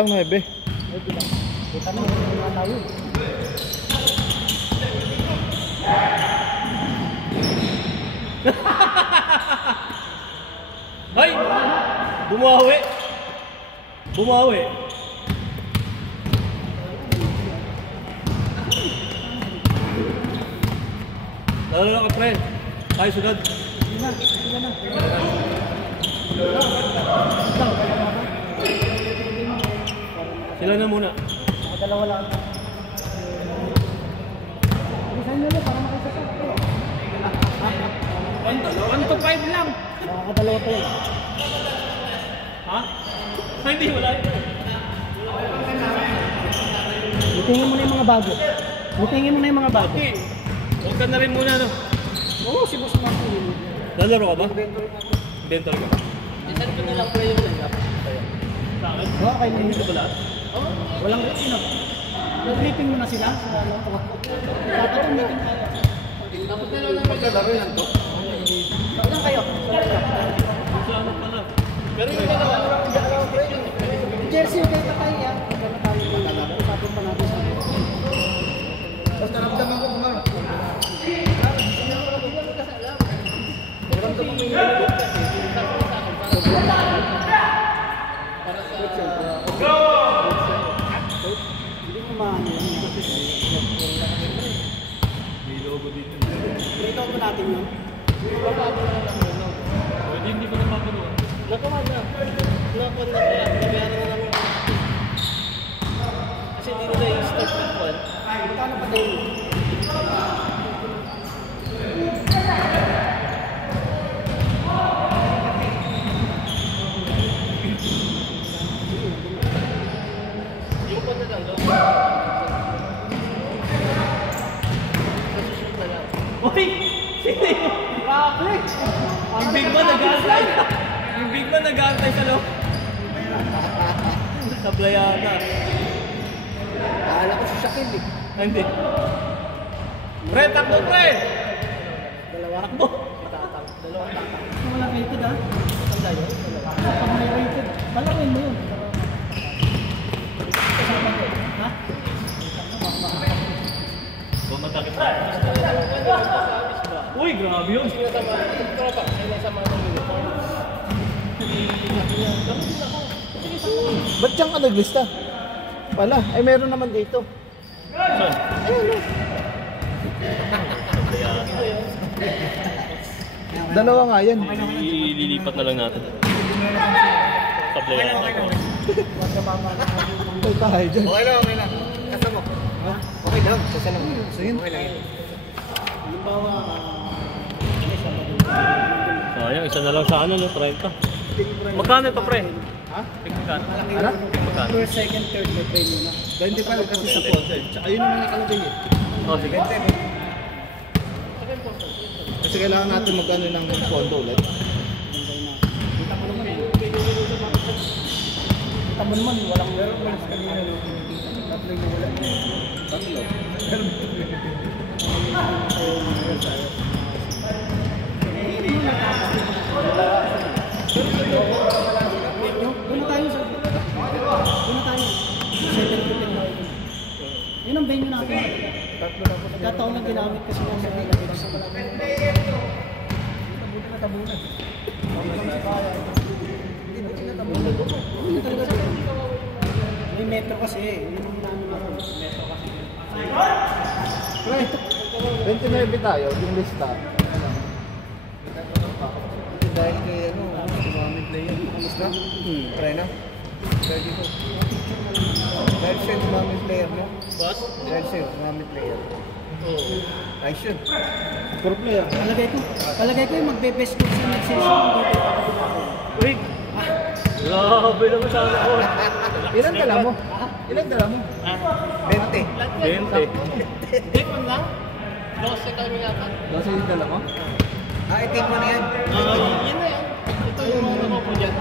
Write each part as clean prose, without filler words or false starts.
Lang 9. Kita na mga tayo. Hay! Bumawi! Bumawi! Lalo lang ka, friend. Tayo sunod. Hindi na. Sila na muna. Nakadalawa lang. Bilisan nyo lang para makasasap ko. 1 to 5 lang. Nakakadalawa to eh. Ha? Hindi, wala ito. Butingin mo na yung mga bago. Butingin mo na yung mga bago. Okay. Huwag ka na rin muna, no? Oo, si Boss Martin. Lalaro ka ba? Inventory na ako. Dental ka ba? Isan ko na lang pala yung lang. Sa akin? Oo, kayo na Dito ba lahat? Oo, walang sino. Nag-meeting mo na sila? Dapat yung meeting tayo. Dapat na lang Pagkalaro yan to. Saan kayo? Sa ano pa na? Pero yung dalawa. Jersey, kayo na tayo yan. Usapin pa natin sa akin. Basta naramdaman ko kumar. Naramdaman mo yung nilulog kasi. Para sa... Hindi mo maano yan. May logo dito. Print out mo natin yun. Pwede hindi ko napapanood. Nakaman na. Nakaman na kaya. Nabayaran na namin. Kasi hindi nila yung start ng one. Magkano pa tayo? Yung pa na lang daw. Nasusunod na lang. Uy! Sino yun? Bakit? Yung big man nag-aantay. Yung big man nag-aantay sa loob. Sablayata. Akala ko si Shakil eh. Hindi. Pre, takbo pre! Dalawa. Takbo. Dalawang takbo. Wala rated ah. Tanda yun? Kapag may rated, malawin mo yun. Kasama ko. Ha? Bumatakit na. Uy, grabe yun. Ba't siyang ka naglista? Pala, ay meron naman dito. Saan? Ayun o. Dalawa nga yan. Ililipat na lang natin. Sablayata ko. Ay, tayo dyan. Okay lang. Kasa mo. Okay lang. Kasa lang. Sige. Okay lang yun. Halimbawa, Sayang, isa na lang sa ano, no? 30. Magkano ito, pre? Ha? Magkano? Ano? Magkano? first, second, third, may premium na. 20 pa lang kasi sa poste. Ayun naman nakalagay eh. Oh, sige. Kasi kailangan natin mag-ano ng pondo ulit. Kita mo naman. Kita mo naman, walang reference kanina. Tatlo yung wala. Tatlo. Doon tayo sa... Doon tayo. 7-10 tayo. Yun ang venue natin. Nagkataon lang ginamit kasi ng mga nalagay sa malamang. Tabunan. May metro kasi eh. Yun ang ginamit natin. Metro kasi. Pre, 29 tayo, yung lista. Dahil kay ano, gumamit na yun. Lista? Try na. Try dito. Dahil siya gumamit player mo. Boss? Dahil siya gumamit player. Oo. Ay siya. Puro player. Palagay ko yung magbe-best coach sa next season. Uy! Grabe naman sa ako. Ilan dala mo? Ilan dala mo? 20. 20. Hindi pa lang. Lost sa kami natin. Kasi yung dala mo? I-take mo na yan. Yan na yan. Ito yung mga mo po dyan.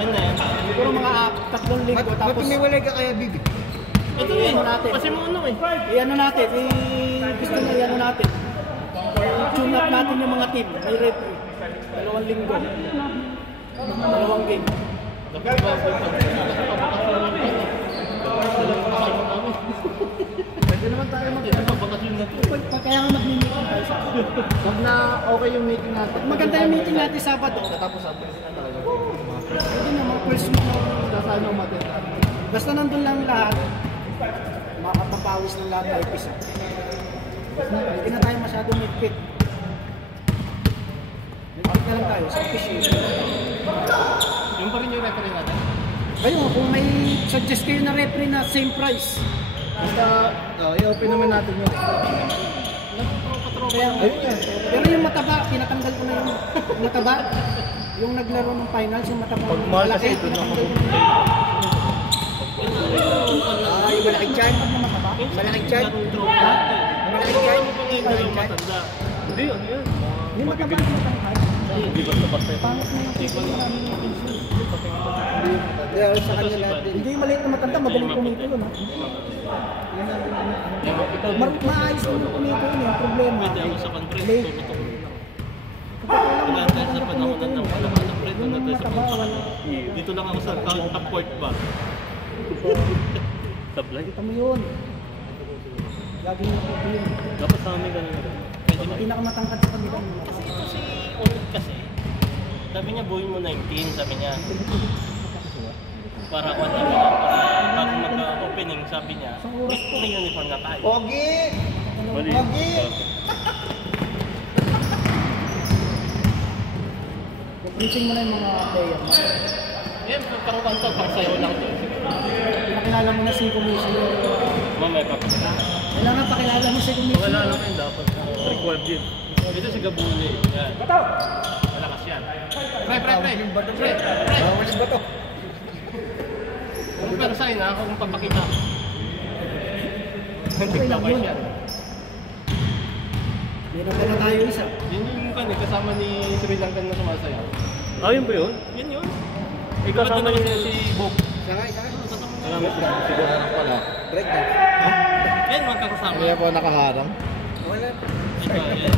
Yan na yan. Siguro mga 3 linggo tapos... Matimiwalay ka kaya, Bibi? Ito yun natin. Kasi mo ano eh. I-ano natin. Gusto na i-ano natin. Tune up natin yung mga team. May referee. 2 linggo. 2 game. Pwede naman tayo Kaya nga mag-meeting tayo sa Pag na okay yung meeting natin. maganda yung meeting natin Sabado. Tapos sa tayo. Pwede na mga first week na Sasaan ang matin? basta nandun lang lahat, makapapawis ng lahat ng episode. Hindi na tayo masyadong nitpick. Nitpick na lang tayo sa official. Yung pa rin yung referee natin. Ayun, kung may suggest kayo na referee na same price. Basta, i-open naman natin yun. Kaya, pero yung mataba, pinatanggal ko na yung mataba. Yung naglaro ng finals, yung mataba. Pag mahal kasi malaki, ito na pinatanggal ko na Yung malaking chan. Malaking chan. Malaking chan. Hindi, ano yan? Yung mataba, yung matangkad. Hindi basta-basta yun. Pangit na yung table namin yung pencil. Dahil sa kanya natin. Hindi yung maliit na matanda, magaling kumito yun. Maayos naman kumito yun. Yung problema. Pwede ako sa conference, Late. tututong na. Kapag Wala tayo sa panahon na wala na friend yung na tayo sa mataba, wala. Dito lang ako sa top-port ba? Sablay? Kita mo yun. Laging nakita yun. Dapat sa amin ganun na. Pwede na. Pinakamatangkad sa kanila. Kasi ito si Unit kasi. Sabi niya buuin mo 19, sabi niya. Para kung sabi niya, bago mag-opening, sabi niya, may uniform na tayo. Pogi! Mali. Pogi! Briefing mo na yung mga player mo. Yan, karuban to, pang sayo lang to. Pakilala mo na si Commissioner. Mamaya papakita. Kailangan pakilala mo si Commissioner. Wala lang yun dapat. Required yun. Ito si Gabuli. Yan. Malakas yan. Pre. Bawal ba to? Kung pero sign ha, kung papakita. Okay lang yun. Meron ka na tayo isa. Yun yung kasama ni Sri Lankan na sumasayaw. Ah, yun ba yun? Yun yun. Kasama niya si Bok. Sangay. Kasama niya. Siguro pala. Break na. Yan, magkakasama. Kaya po nakaharang. Wala. Ito, yan.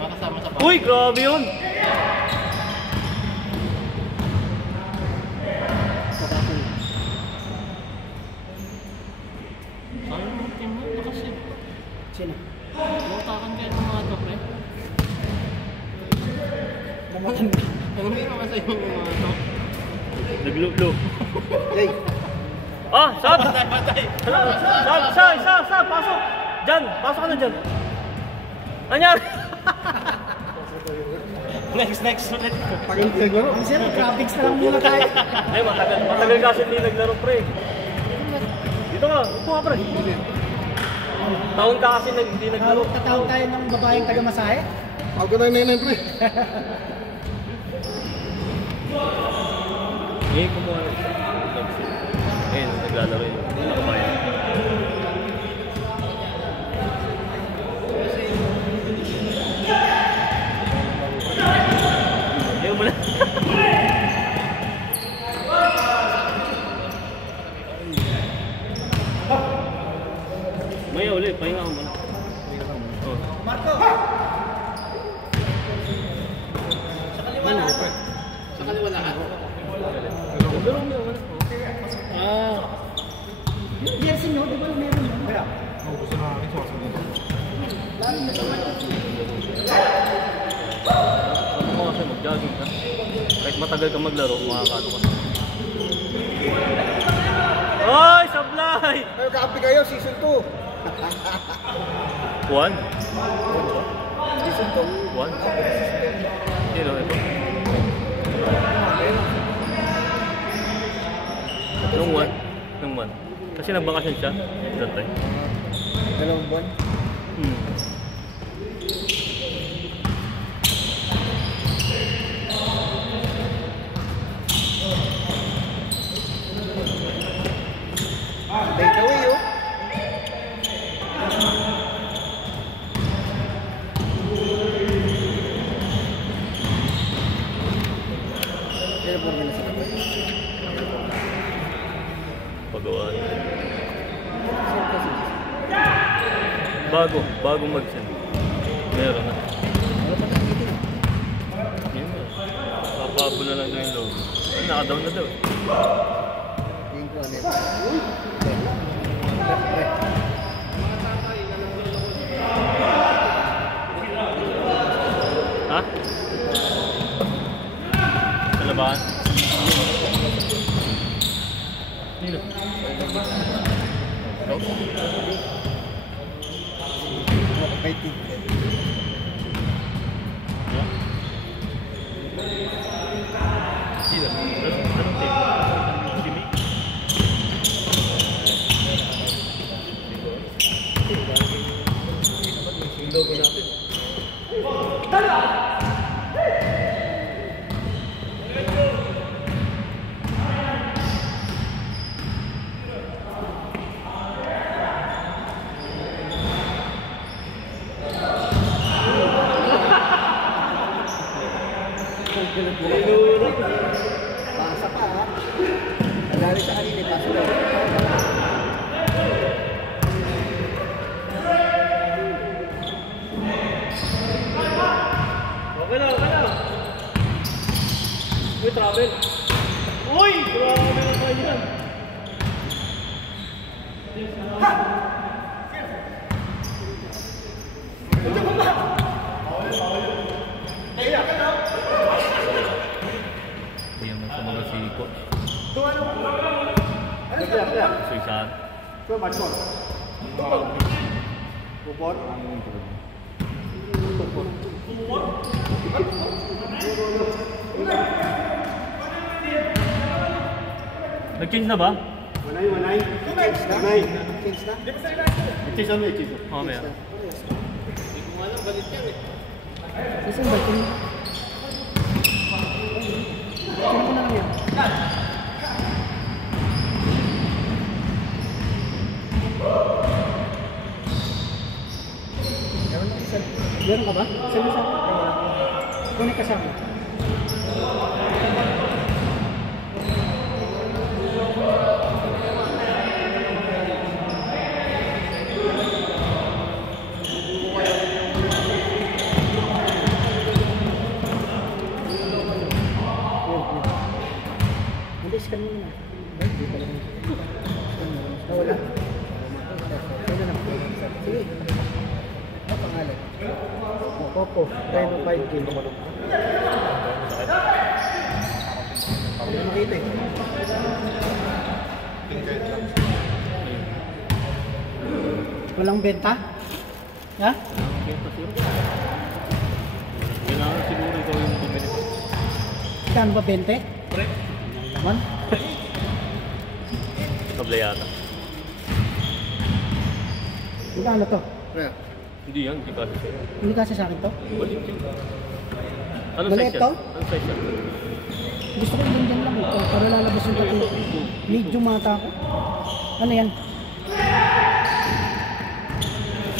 Makasama sa bahay. Uy, grabe yun! Sayang yung team mo, lakas eh. Sino? Mutakan kayo ng mga to, pre. Namatanda. Ano may naman sa'yo yung mga to? Naglup-lup. Hey! Ah, Sab! Patay! Sab! Pasok! Diyan! Pasok ka na dyan! Anyari? Next ulit. Tagal siguro. Sir, graphics na lang muna tayo. Ay, matagal kasi hindi naglaro, pre. Dito ka, upo ka, pre. Taon ka kasi hindi naglaro. Tatawag tayo ng babaeng taga-masahe. Ako na yung pre. Ngayon kumuha na siya. Ayun, naglalaro yun. Hindi na kumain. Ayaw mo na. Maya ulit, pahinga ko muna. Oh. Marco! Sa kaliwalaan. Yung jersey nyo, di ba meron yun? Kaya? Ano mo kasi mag-jogging ka? Kahit matagal ka maglaro, makakaano ka. Oy! Sablay! Ay, kaapi kayo, season 2. Juan? Season 2. Juan? Sino ito? Nung Juan? Nung Juan? Kasi nagbakasyon siya. That time. Dalawang buwan. Take away, oh. Pero po na sa kapatid. Pagawaan. Bagong mag-send. Meron na. Yun na. Habol na lang daw yung logo. Ay, naka-down na daw eh. Yung ko ano yun. Pre. Ha? Sa labahan? Nino? Fighting. Sino? Anong team? Jimmy? Yung logo natin. Pasa pa ha. Nagari sa kanina, paso na. Okay na, okay na. Uy, travel. Uy! Grabe na kayo yan. Hindi naman sumagot si Coach. So, isahan. Nag-change na ba? Change na? Nag-change na? Oo, meron. Saan ba ito? Sino ko na lang yan? Meron ka ba? Saan mo sa akin? Kunin ka sa akin. Hindi, scan mo na. Wala. Kaya na po. Sige. Ano pangalan? Popo, 10 kilo. Hindi makita eh. Walang benta? Ha? Kailangan siguro ikaw yung bumili. Saan ba 20? Pre? Man? Kable yata. Magkano to? Pre. Hindi yan, hindi kasi sa'yo. Hindi kasi sa akin to? Balik yun. Anong Maliit size to? yan? Anong size yan? Gusto ko yung dyan lang ito para lalabas yung tattoo. Medium mata ako. Ano yan?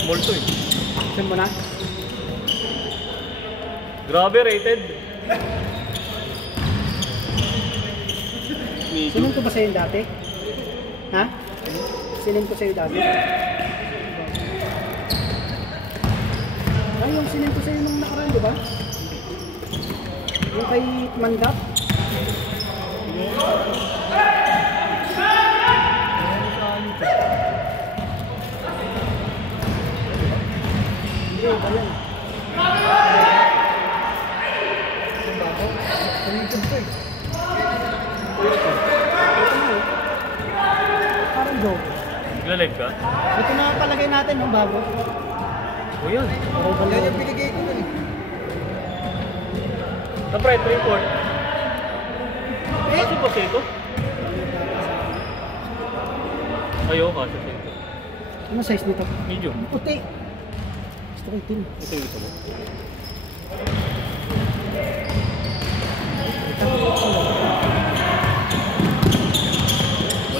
Small to eh. Saan mo na? Grabe, rated. Sinend ko ba sa'yo dati? Ha? Sinend ko sa'yo dati? Ay, yung sinend ko sa'yo nung nakaraan, di ba? Yung kay Mandap. Hindi, ba yan? Parang joke. Nagla-live ka? Ito na palagay natin yung bago. O yun. Yan yung binigay ko nun eh. Tapos ito report. Kasi ba siya ito? Ayaw ka sa siya ito. Ano size nito? Medium. Puti. Gusto ko itim. Ito yung ito mo.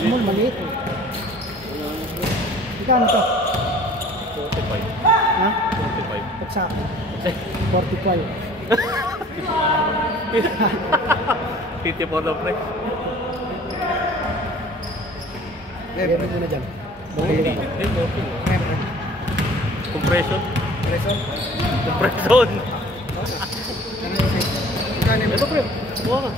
Small, maliit. Magkano to? 45. Ha? 45. Pag sa akin. 45. 54 na pre. Meron mo na dyan. Hindi. Hindi, okay. Compression. Preso? Compression. Ano yung size? Magkano Ito pre. Kuha ka.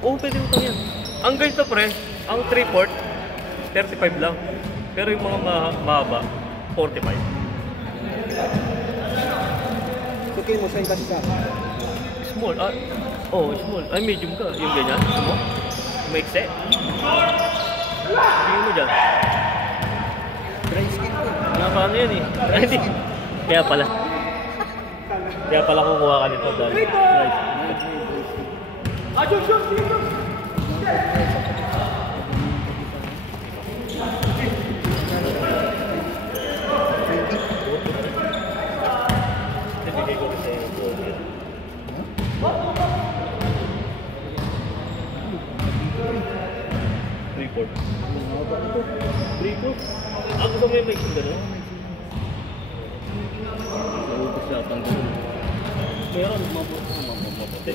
Oo, pwede utang yan. Ang ganito pre, ang 3/4, 35 lang. Pero yung mga mahaba, 45. Tukin mo sa kasi sa Small, small. Ay, medium ka. Yung ganyan, gusto mo? Maikse. Bigyan mo dyan. dry skin ko. Paano yan eh? Ay, hindi. Kaya pala. Kaya pala kukuha ka nito dahil. Bigay ko rin sa'yo. 3/4. 3/4? Gusto mo yung may gano'n? Naubos siya at ang gano'n. Meron, mabuti.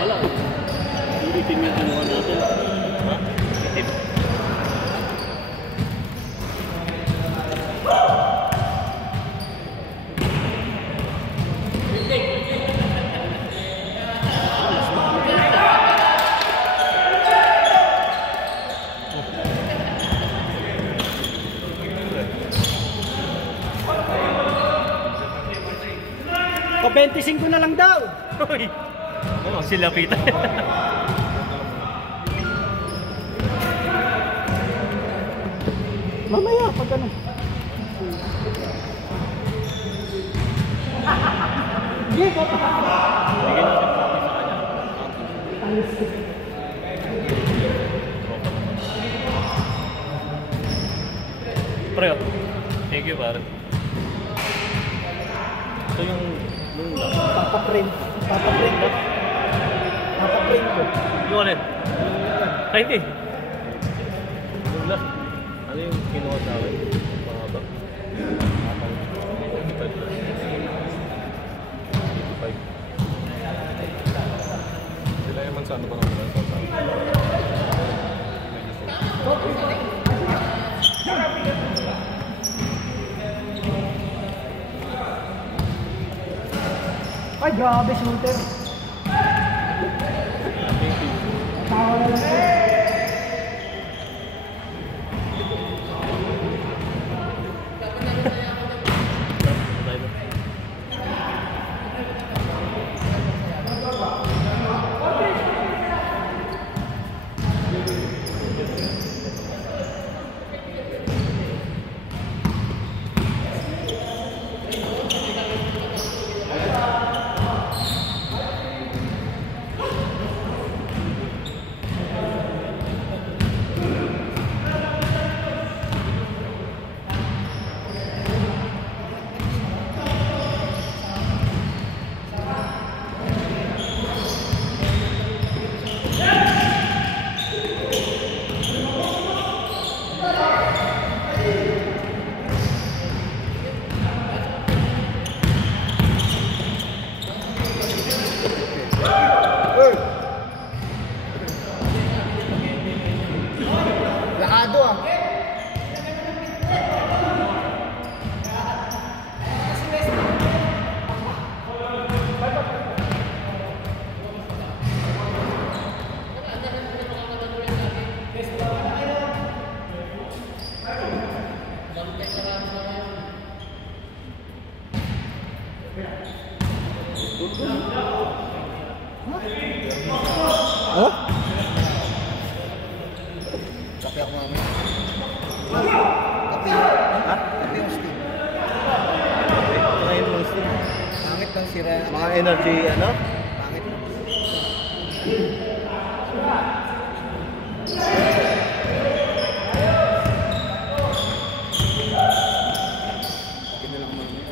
Wala. Itim yung kinuha natin. Ha? Itim. O 25 na lang daw. Uy! Ano, silapitan. Mamaya, pag ano. Hindi ko pa. Bigyan natin sa kanya. Pre, thank you pare. Ito yung lang. Papaprint. Papaprint ko. Papaprint ko. Yung alin? Ay, hindi. Yung last. Ano yung kinuha sa akin? Pangaba? 85. Sila yaman sa ano ba naman sa Ay, grabe, shooter. Tawa na lang. Lakado ah. Oh? Kape ako mamaya. Kape. Ha? Kape o steam? Ngayon mo steam. Pangit lang sira. Mga energy, ano? Pangit. Kape na lang mamaya.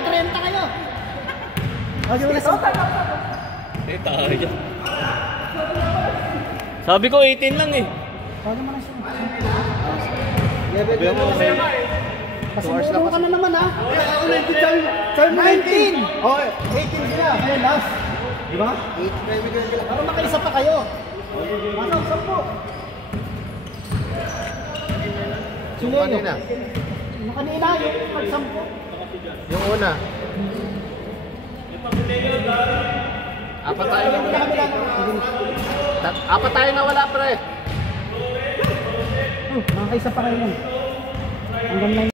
kayo, 30 kayo. O, di ba na Eh, tayo. Sabi ko 18 lang eh. Paano mo na siya? Sabi mo, may... Kasi muro ka na naman ha. 19! Oh, 18 sila. Ayun, last. Di ba? 18 na ibigay sila. Para makaisa pa kayo. Ano, 10. Yung kanina. Yung kanina, yung pag-10. Yung una. Apat tayo na wala. Apat tayo na wala, pre. Makaisa pa kayo nun. Hanggang 9.